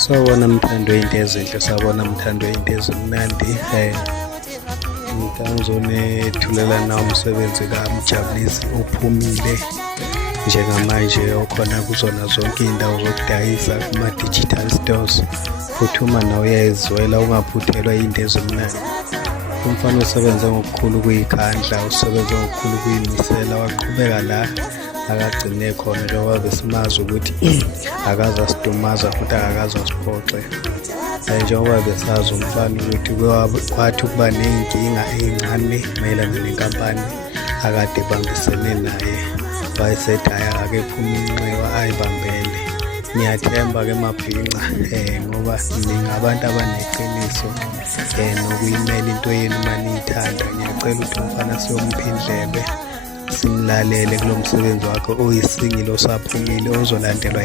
Sawubona Mthando, into ezinhle, sawubona Mthando, into ezimnandi. Ngizonethulela nawo umsebenzi kaMjabulisi ophumile njengamanje okhona kuzona zonke iy'ndawo zokudayisa kuma-digital stores. Futhi uma nawe uyayizwela ungaphuthelwa into ezimnandi. Umfana usebenze ngokukhulu kuyikhandla, usebenze ngokukhulu kuyimisela, waqhubeka la akagcine khona njengoba besimazi ukuthi akaze asidumaza futhi akakaze asiphoxe. Njengoba besazi umfana ukuthi kwathi ukuba ney'nkinga ey'ncane mayelana nenkampani akade ebambisene naye, wayesethi hhayi akakephume inxiwa ayibambele. Ngiyathemba-ke mabhinca ngoba ningabantu abaneqiniso nokuyimela into yenu uma niyithanda. Ngiyacela ukuthi umfana siyompha indlebe, simlalele kulo msebenzi wakhe oyisingile osaphumile ozolandelwa